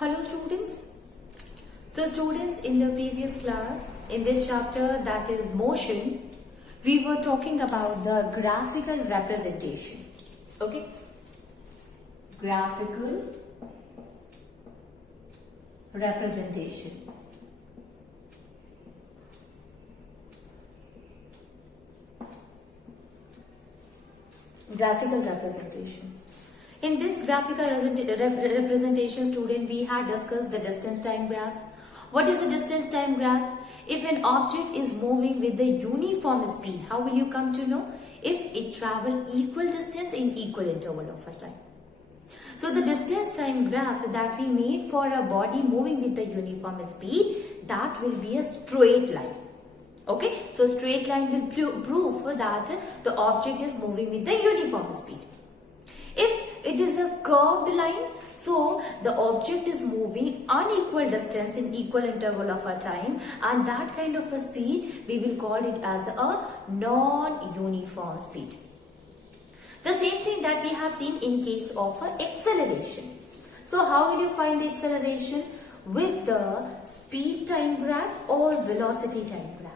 Hello students. So students, in the previous class, in this chapter that is motion, we were talking about the graphical representation. Okay? Graphical representation. Graphical representation. In this graphical representation, student, we had discussed the distance time graph. What is a distance time graph? If an object is moving with the uniform speed, how will you come to know? If it travel equal distance in equal interval of a time. So the distance time graph that we made for a body moving with the uniform speed, that will be a straight line. Okay, so straight line will prove that the object is moving with the uniform speed. If it is a curved line, so the object is moving unequal distance in equal interval of a time, and that kind of a speed we will call it as a non-uniform speed. The same thing that we have seen in case of acceleration. So how will you find the acceleration? With the speed time graph or velocity time graph.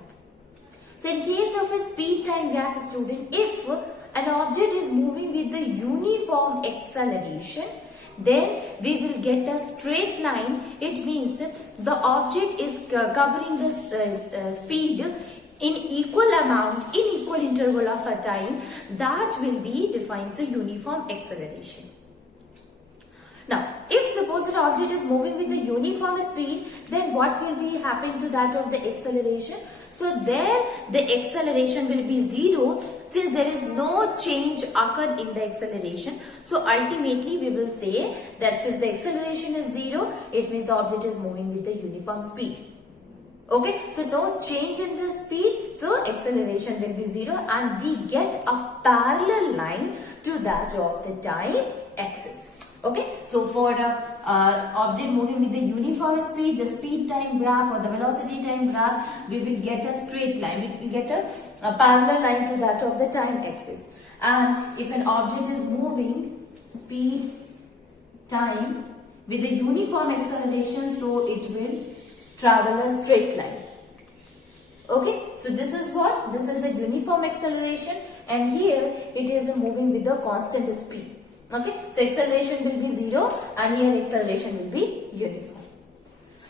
So in case of a speed time graph, student, if an object is moving with the uniform acceleration, then we will get a straight line. It means the object is covering the speed in equal amount, in equal interval of a time. That will be defines the uniform acceleration. Now, if suppose an object is moving with the uniform speed, then what will be happen to that of the acceleration? So there the acceleration will be 0 since there is no change occurred in the acceleration. So ultimately we will say that since the acceleration is 0, it means the object is moving with the uniform speed. Okay, so no change in the speed, so acceleration will be 0 and we get a parallel line to that of the time axis. Okay, so for object moving with the uniform speed, the speed time graph or the velocity time graph, we will get a straight line. We will get a parallel line to that of the time axis. And if an object is moving speed time with the uniform acceleration, so it will travel a straight line. Okay, so this is what? This is a uniform acceleration, and here it is moving with the constant speed. Okay, so acceleration will be 0 and here acceleration will be uniform.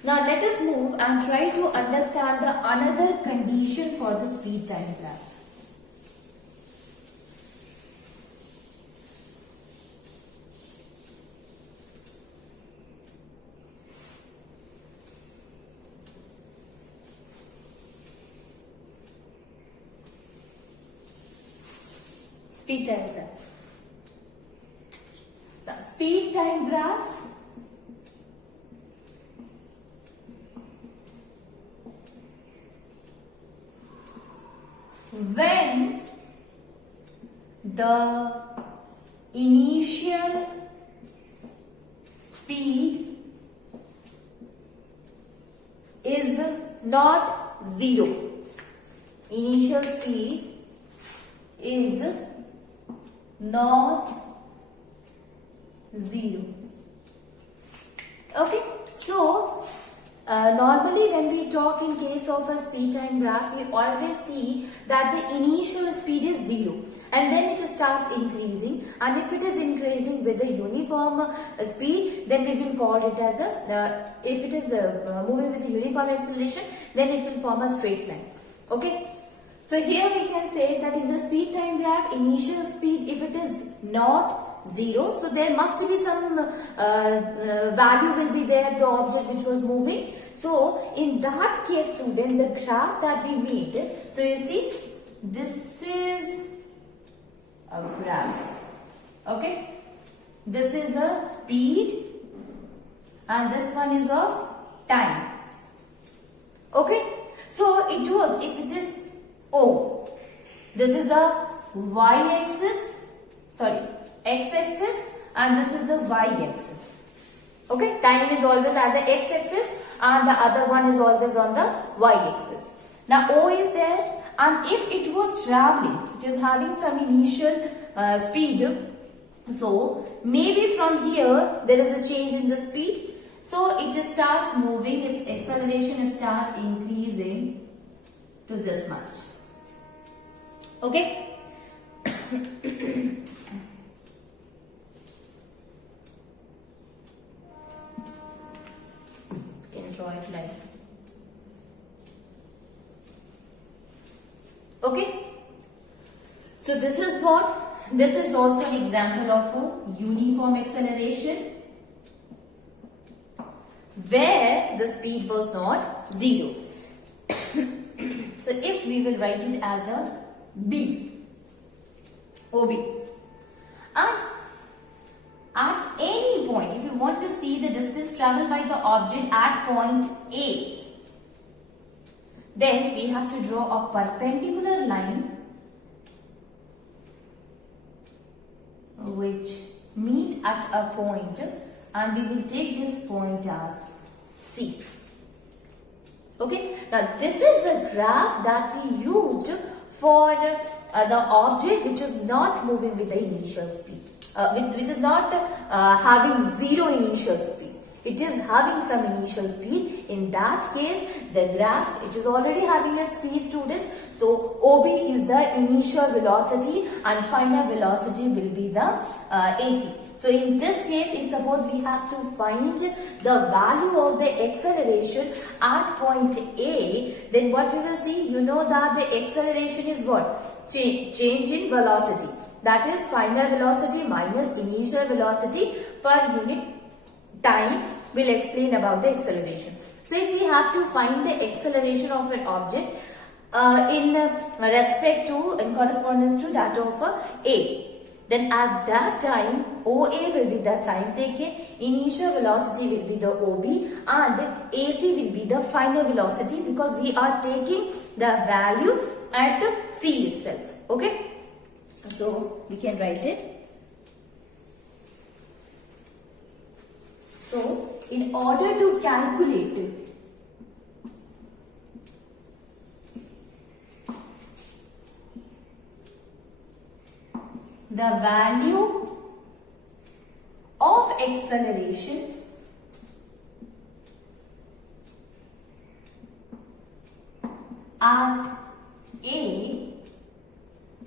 Now let us move and try to understand the another condition for the speed time graph. Speed time graph. The speed time graph when the initial speed is not 0. Initial speed is not 0. Okay, so normally when we talk in case of a speed time graph, we always see that the initial speed is 0 and then it starts increasing, and if it is increasing with a uniform speed, then we will call it as a if it is moving with a uniform acceleration, then it will form a straight line. Okay, so here we can say that in the speed time graph, initial speed, if it is not 0, so there must be some value will be there, the object which was moving. So in that case, student, the graph that we made, so you see this is a graph. Okay, this is a speed and this one is of time. Okay, so it was, if it is O, this is a y-axis, sorry, x-axis, and this is the y-axis. Okay, time is always at the x-axis and the other one is always on the y-axis. Now O is there, and if it was traveling, it is having some initial speed, so maybe from here there is a change in the speed. So it just starts moving, its acceleration starts increasing to this much. Okay? Draw it like. Okay? So this is what? This is also an example of a uniform acceleration where the speed was not 0. So if we will write it as a B, OB, and at any point, if you want to see the distance traveled by the object at point A, then we have to draw a perpendicular line which meet at a point, and we will take this point as C. Okay, now this is a graph that we used for the object which is not moving with the initial speed, which is not having 0 initial speed. It is having some initial speed. In that case, the graph, it is already having a speed, students. So OB is the initial velocity and final velocity will be the AC. So in this case, if suppose we have to find the value of the acceleration at point A, then what we will see, you know that the acceleration is what? Change in velocity. That is final velocity minus initial velocity per unit time will explain about the acceleration. So if we have to find the acceleration of an object in correspondence to that of A, then at that time OA will be the time taken, initial velocity will be the OB, and AC will be the final velocity, because we are taking the value at C itself. Okay, so we can write it. So in order to calculate the value of acceleration at A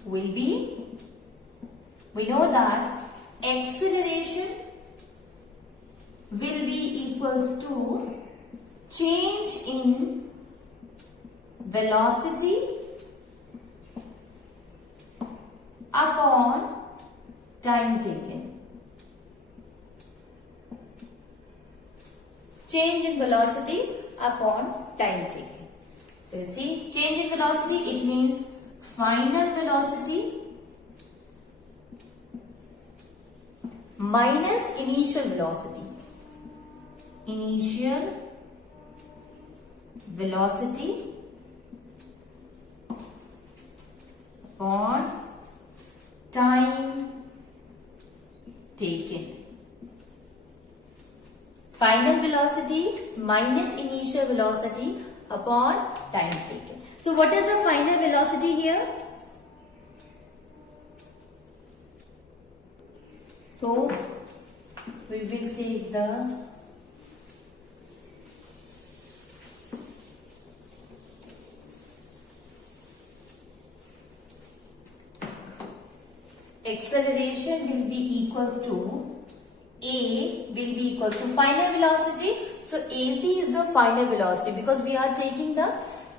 will be, we know that acceleration will be equals to change in velocity upon time taken. Change in velocity upon time taken. So you see, change in velocity, it means final velocity minus initial velocity. Initial velocity upon time taken. Final velocity minus initial velocity upon time taken. So what is the final velocity here? So we will take the acceleration will be equals to A will be equals to final velocity. So AC is the final velocity, because we are taking the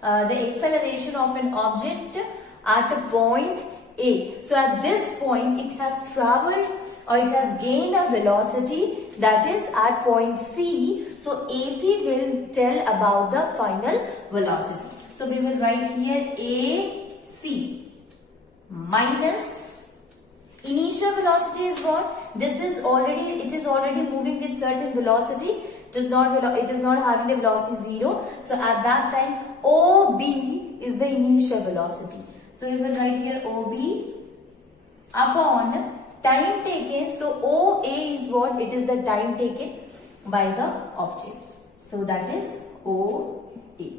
acceleration of an object at a point A. So at this point it has traveled, or it has gained a velocity that is at point C. So AC will tell about the final velocity. So we will write here AC minus initial velocity is what? This is already, it is already moving with certain velocity. It is not having the velocity 0. So at that time OB is the initial velocity. So we will write here OB upon time taken. So OA is what? It is the time taken by the object. So that is OA.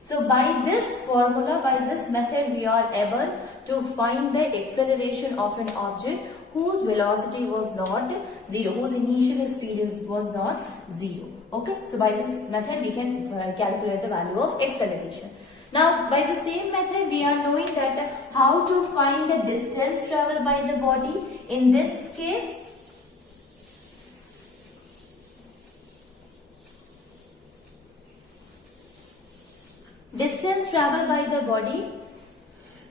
So by this formula, by this method, we are able to find the acceleration of an object whose velocity was not 0, whose initial speed was not 0. Okay, so by this method we can calculate the value of acceleration. Now by the same method we are knowing that how to find the distance traveled by the body. In this case, distance traveled by the body.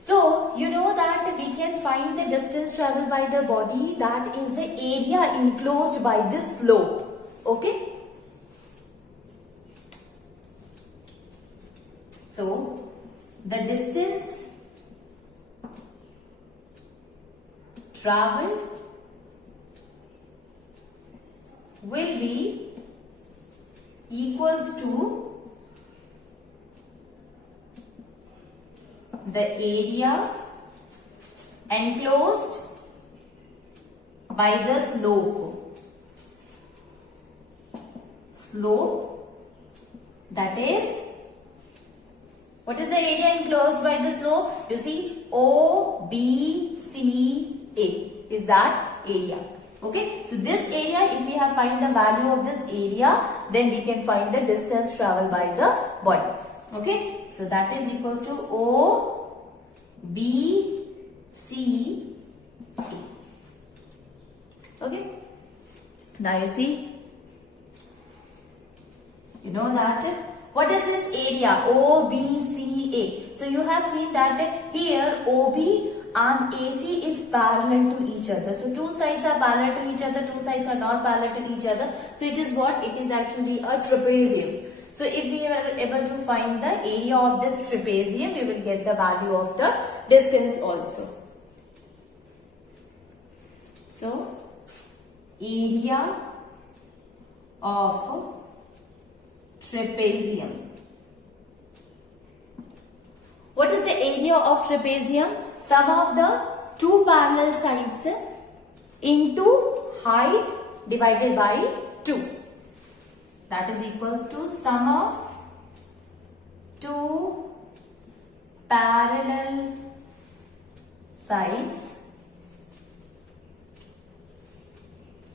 So you know that we can find the distance traveled by the body, that is the area enclosed by this slope. Okay. So the distance traveled will be equals to the area enclosed by the slope. That is, what is the area enclosed by the slope? You see, OBCA is that area. Okay, so this area, if we have find the value of this area, then we can find the distance traveled by the body. Okay, so that is equals to OBCA. Okay, now you see, you know that what is this area? OBCA. So you have seen that here OB and AC is parallel to each other. So two sides are parallel to each other, two sides are not parallel to each other. So it is what? It is actually a trapezium. So if we are able to find the area of this trapezium, we will get the value of the distance also. So area of trapezium. What is the area of trapezium? Sum of the two parallel sides into height divided by 2. That is equals to sum of two parallel sides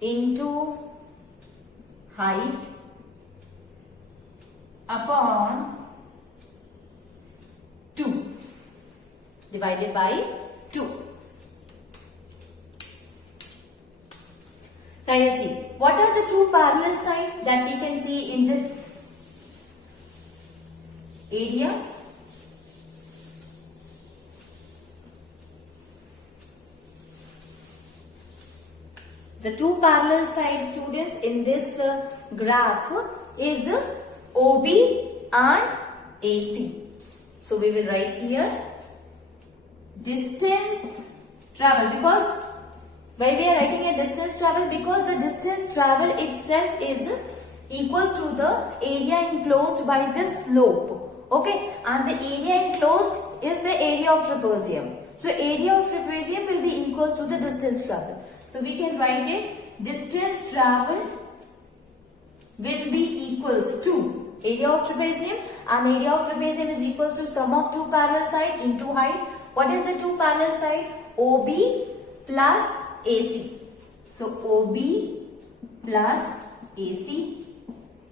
into height upon 2 divided by 2. Now you see, what are the two parallel sides that we can see in this area? The two parallel side, students, in this graph is OB and AC. So we will write here distance travel, because why we are writing a distance travel? Because the distance travel itself is equals to the area enclosed by this slope. Okay, and the area enclosed is the area of trapezium. So area of trapezium will be equals to the distance travel. So we can write it, distance travel will be equals to area of trapezium, and area of trapezium is equals to sum of two parallel side into height. What is the two parallel side? OB plus AC. So OB plus AC,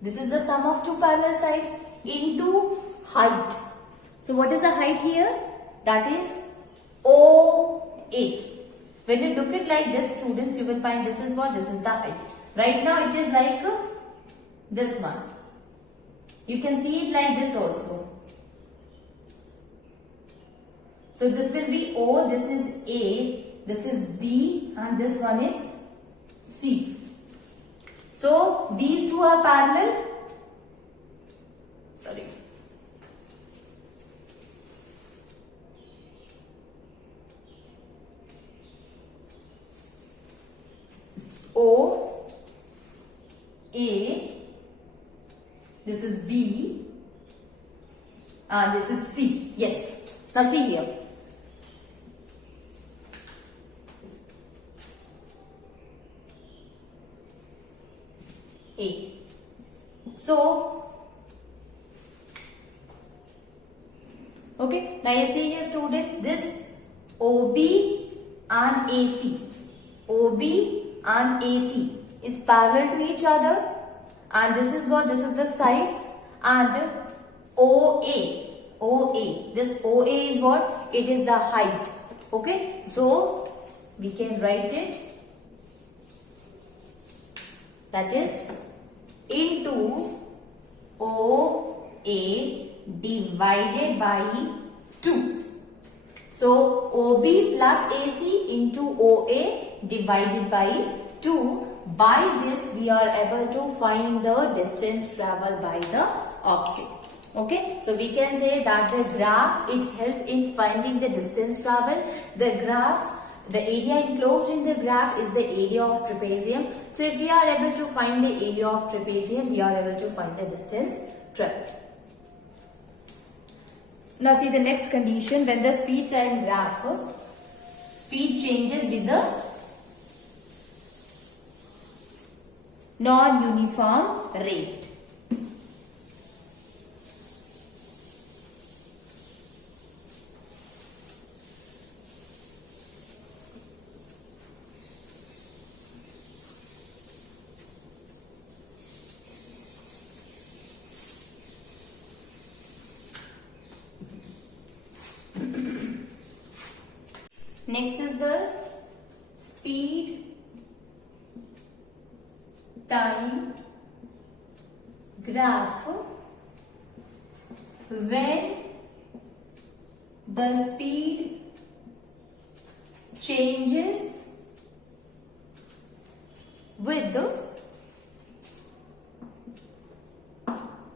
this is the sum of two parallel side into height. So what is the height here? That is OA. When you look at like this, students, you will find this is what? This is the height. Right now it is like this one. You can see it like this also. So this will be O, this is A, this is B, and this one is C. So these two are parallel. Sorry. O, A, this is B, and this is C. Yes. Now see here. A. So, okay, now you see here, students, this OB and AC. OB and AC is parallel to each other, and this is what, this is the sides, and OA, this OA is what, it is the height. Okay, so we can write it, that is into OA divided by 2. So OB plus AC into OA divided by 2. By this we are able to find the distance traveled by the object. Okay, so we can say that the graph, it helps in finding the distance traveled. The graph, the area enclosed in the graph is the area of trapezium. So if we are able to find the area of trapezium, we are able to find the distance traveled. Now see the next condition, when the speed time graph, speed changes with the non-uniform rate. Next is the speed time graph when the speed changes with the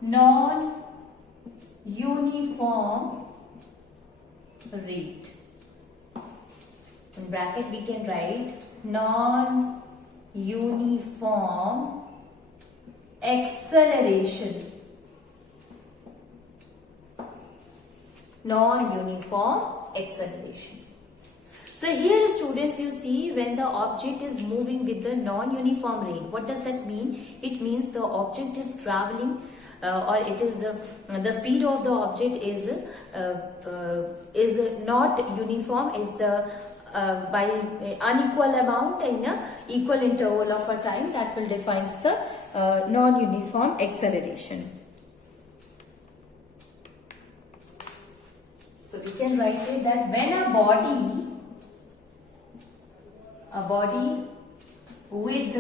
non-uniform rate. In bracket we can write non-uniform acceleration. Non-uniform acceleration. So here students, you see, when the object is moving with the non-uniform rate, what does that mean? It means the object is traveling or it is the speed of the object is not uniform, it's by unequal amount in a equal interval of a time. That will defines the non-uniform acceleration. So we can write it that when a body with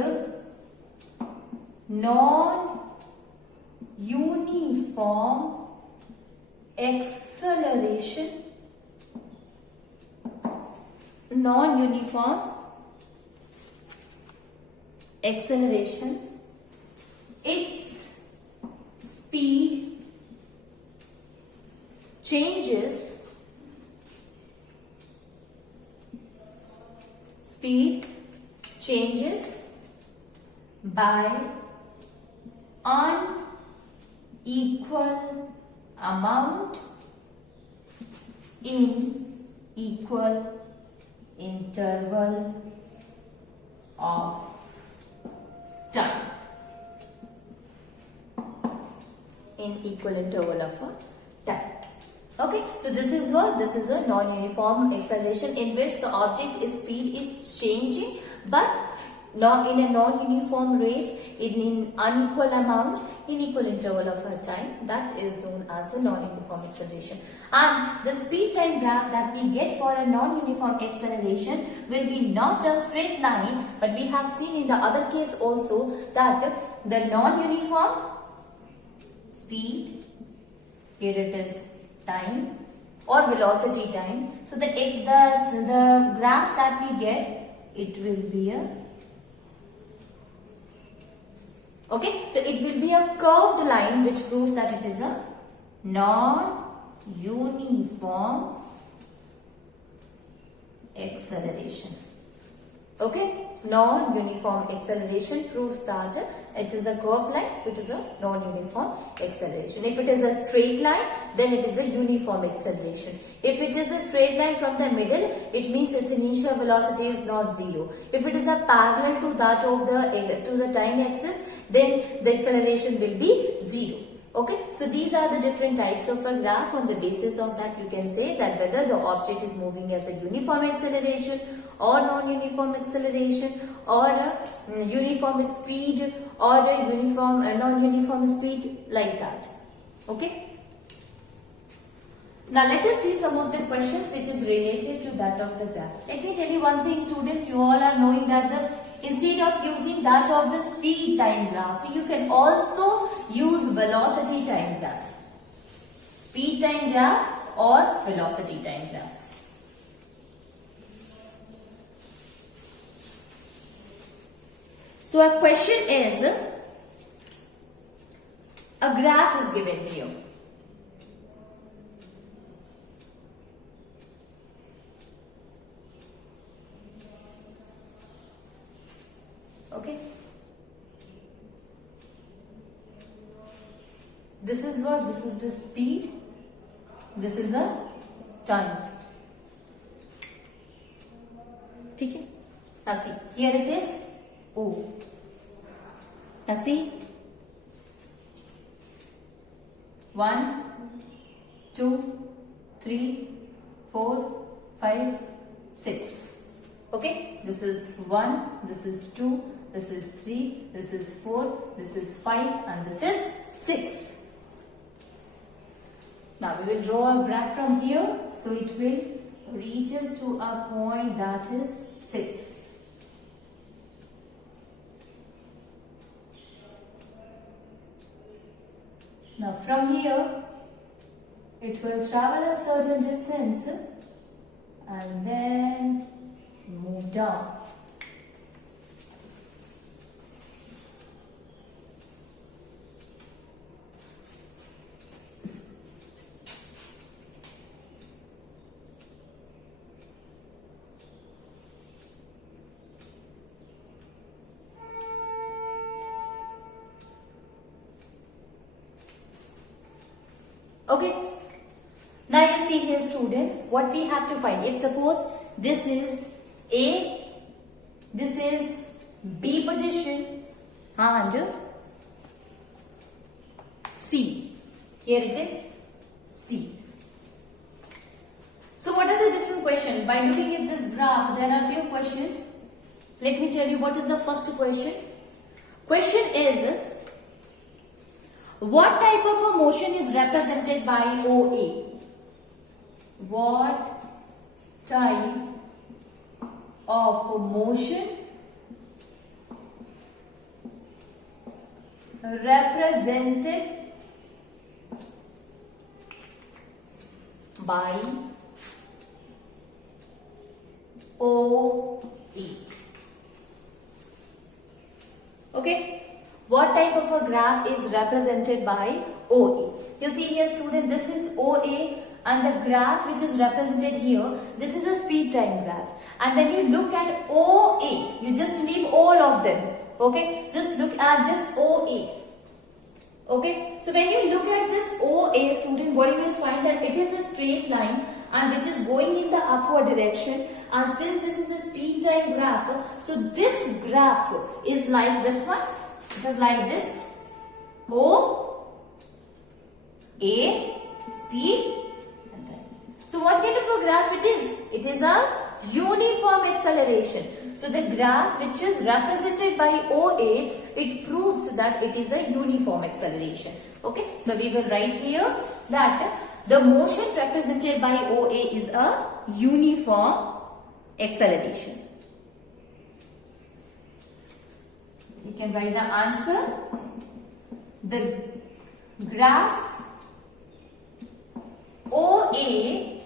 non-uniform acceleration, its speed changes by unequal amount in equal interval of time. In equal interval of a time. Okay, so this is what, this is a non-uniform acceleration in which the object speed is changing but not in a non-uniform rate, in unequal amount, in equal interval of a time. That is known as the non-uniform acceleration. And the speed time graph that we get for a non-uniform acceleration will be not a straight line, but we have seen in the other case also that the non-uniform speed, here it is time or velocity time. So the graph that we get, it will be a, okay, so it will be a curved line which proves that it is a non-uniform acceleration. Okay, non-uniform acceleration proves that it is a curved line, so it is a non-uniform acceleration. If it is a straight line, then it is a uniform acceleration. If it is a straight line from the middle, it means its initial velocity is not zero. If it is a parallel to that of the time axis, then the acceleration will be zero. Okay, so these are the different types of a graph. On the basis of that, you can say that whether the object is moving as a uniform acceleration or non-uniform acceleration or uniform speed or uniform non-uniform speed, like that. Okay. Now let us see some of the questions which is related to that of the graph. Let me tell you one thing, students, you all are knowing that instead of using that of the speed time graph, you can also use velocity time graph. Speed time graph or velocity time graph. So a question is, a graph is given to you. Okay. This is what? This is the speed. This is a time. Okay. Now see, here it is O. Now see, 1, 2, 3, 4, 5, 6. Okay, this is 1, this is 2, this is 3, this is 4, this is 5, and this is 6. Now we will draw a graph from here. So it will reach us to a point that is 6. Now from here, it will travel a certain distance and then move down. Okay. Now you see here, students, what we have to find. If suppose this is A, this is B position and C. Here it is C. So what are the different questions? By looking at this graph, there are few questions. Let me tell you what is the first question. Question is, what type of a motion is represented by OA? What type of a motion represented by OA? Okay. What type of a graph is represented by OA? You see here, student, this is OA and the graph which is represented here, this is a speed time graph. And when you look at OA, you just leave all of them. Okay, just look at this OA. Okay, so when you look at this OA, student, what you will find that it is a straight line and which is going in the upward direction. And since this is a speed time graph, so this graph is like this one. It is like this, O, A, speed and time. So what kind of a graph it is? It is a uniform acceleration. So the graph which is represented by OA, it proves that it is a uniform acceleration. Okay, so we will write here that the motion represented by OA is a uniform acceleration. You can write the answer. The graph OA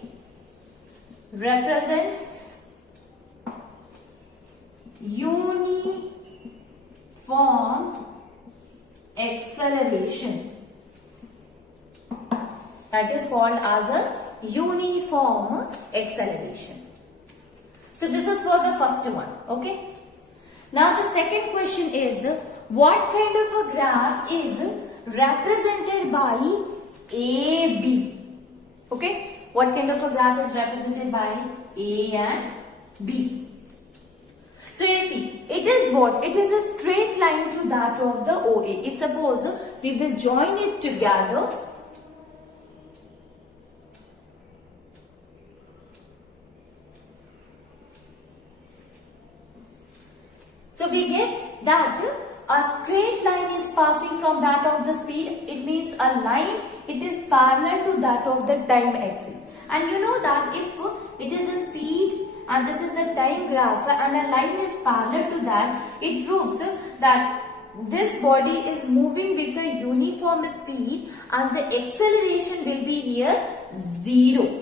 represents uniform acceleration. That is called as a uniform acceleration. So this is for the first one. Okay. Now the second question is, what kind of a graph is represented by AB? Okay, what kind of a graph is represented by A and B? So you see, it is what? It is a straight line to that of the OA. If suppose we will join it together, So we get that a straight line is passing from that of the speed. It means a line, it is parallel to that of the time axis. And you know that if it is a speed and this is the time graph and a line is parallel to that, it proves that this body is moving with a uniform speed and the acceleration will be here 0.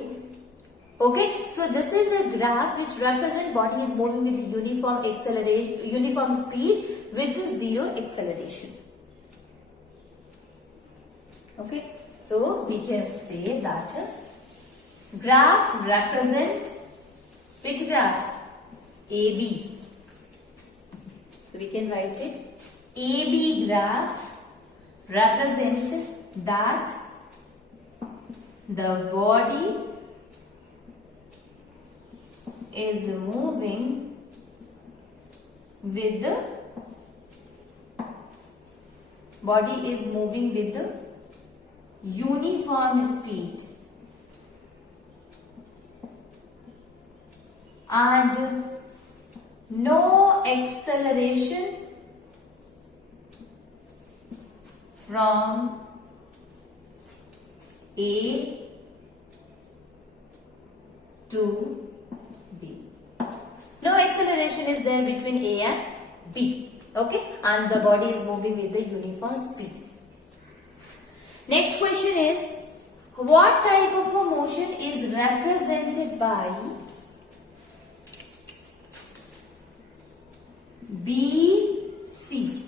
Okay, so this is a graph which represents body is moving with uniform acceleration, uniform speed with the 0 acceleration. Okay, so we can say that graph represent which graph? AB. So we can write it. AB graph represent that the body is moving with the uniform speed and no acceleration from A to B. No acceleration is there between A and B. Okay, and the body is moving with the uniform speed. Next question is, what type of a motion is represented by BC?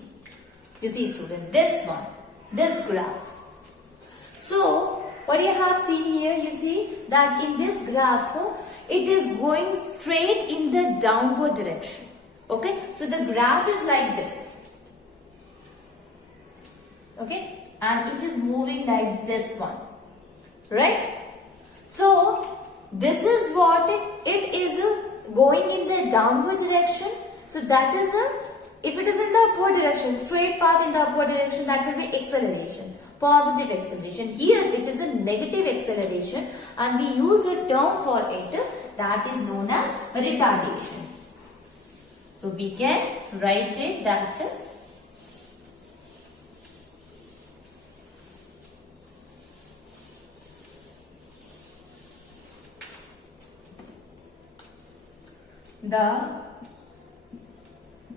You see student, this one, this graph. So, what you have seen here, you see that in this graph, it is going straight in the downward direction. Okay, so the graph is like this. Okay, and it is moving like this one. Right? So, this is what it is going in the downward direction. So, that is if it is in the upward direction, straight path in the upward direction, that will be acceleration. Positive acceleration. Here it is a negative acceleration and we use a term for it that is known as retardation. So we can write it that the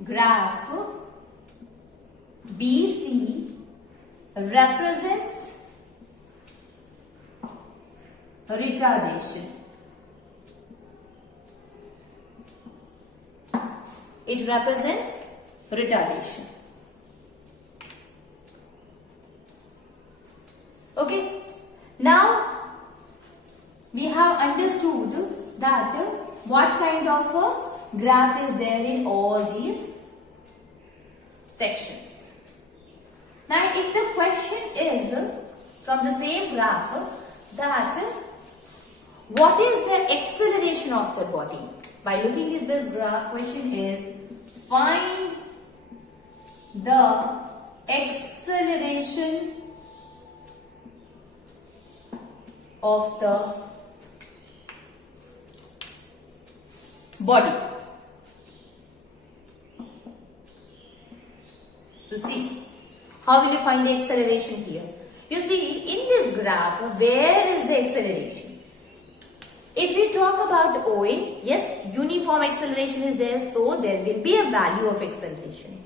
graph BC represents retardation. It represents retardation. Okay. Now we have understood that what kind of a graph is there in all these sections. Now, if the question is from the same graph that what is the acceleration of the body? By looking at this graph, question is find the acceleration of the body. So see, how will you find the acceleration here? You see, in this graph, where is the acceleration? If we talk about OA, yes, uniform acceleration is there, so there will be a value of acceleration.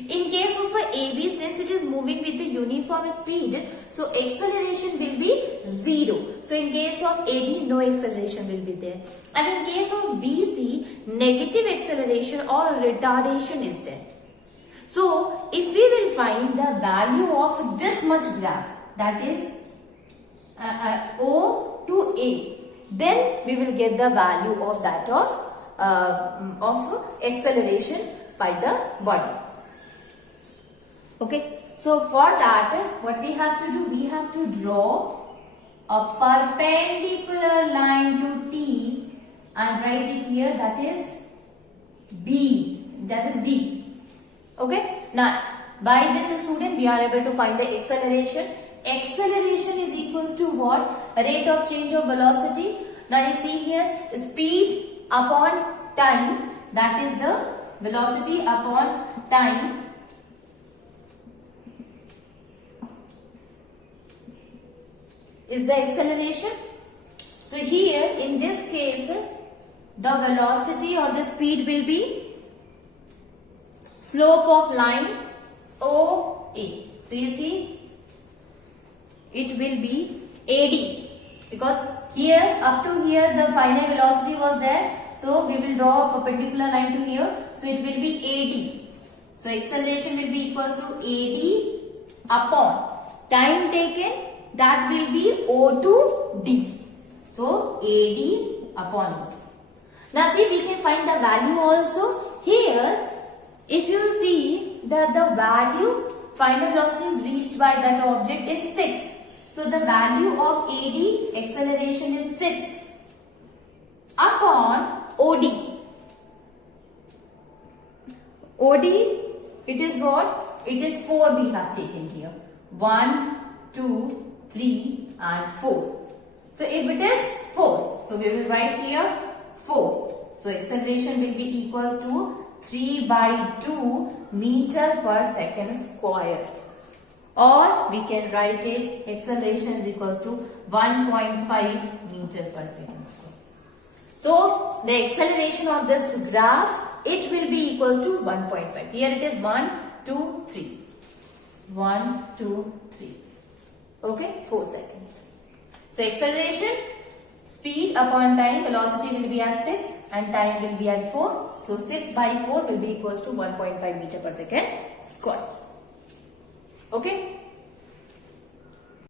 In case of a AB, since it is moving with the uniform speed, so acceleration will be 0. So in case of AB, no acceleration will be there. And in case of BC, negative acceleration or retardation is there. So if we will find the value of this much graph, that is O to A, then we will get the value of that of acceleration by the body. Okay, so for that, what we have to do, we have to draw a perpendicular line to T and write it here, that is B, that is D. Okay, now by this student we are able to find the acceleration. Acceleration is equals to what? Rate of change of velocity. Now you see here, speed upon time, that is the velocity upon time is the acceleration. So here in this case the velocity or the speed will be slope of line OA. So you see it will be AD, because here up to here the finite velocity was there. So we will draw a perpendicular line to here. So it will be AD. So acceleration will be equals to AD upon time taken, that will be O to D. So AD upon O. Now see, we can find the value also. Here if you see that the value final velocity is reached by that object is 6. So the value of AD acceleration is 6 upon OD. OD, it is what? It is 4 we have taken here. 1, 2, 3 and 4. So if it is 4, so we will write here 4. So acceleration will be equals to 3 by 2 meter per second square. Or we can write it acceleration is equals to 1.5 meter per second square. So the acceleration of this graph, it will be equals to 1.5. Here it is 1, 2, 3. 1, 2, 3. Okay, 4 seconds. So acceleration, speed upon time, velocity will be at 6 and time will be at 4. So 6 by 4 will be equals to 1.5 meter per second square. Okay.